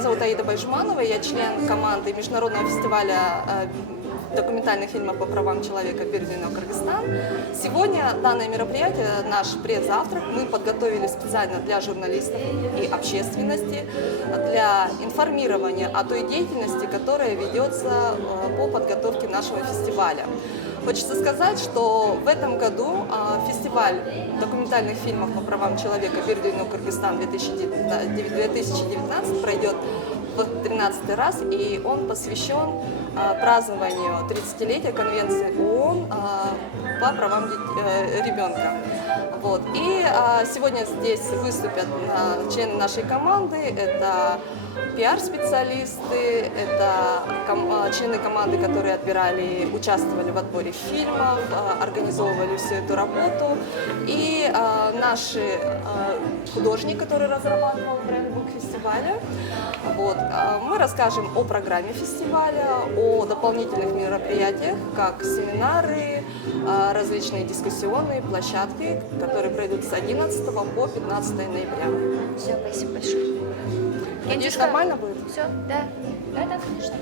Меня зовут Аида Байжманова, я член команды Международного фестиваля документальных фильмов по правам человека «Бирдино-Кыргызстан». Сегодня данное мероприятие, наш пресс-завтрак, мы подготовили специально для журналистов и общественности, для информирования о той деятельности, которая ведется по подготовке нашего фестиваля. Хочется сказать, что в этом году фестиваль документальных фильмов по правам человека «Бирдино-Кыргызстан» 2019 пройдет в 13-й раз, и он посвящен празднованию 30-летия Конвенции ООН по правам ребенка. Вот. И сегодня здесь выступят члены нашей команды, это пиар-специалисты, это члены команды, которые отбирали, участвовали в отборе фильмов, организовывали всю эту работу, и наши художник, который разрабатывал брендбук фестиваля. Вот. Мы расскажем о программе фестиваля, о дополнительных мероприятиях, как семинары, различные дискуссионные площадки, которые пройдут с 11 по 15 ноября. Все, спасибо большое. Надеюсь, нормально будет? Все, да. Да, конечно.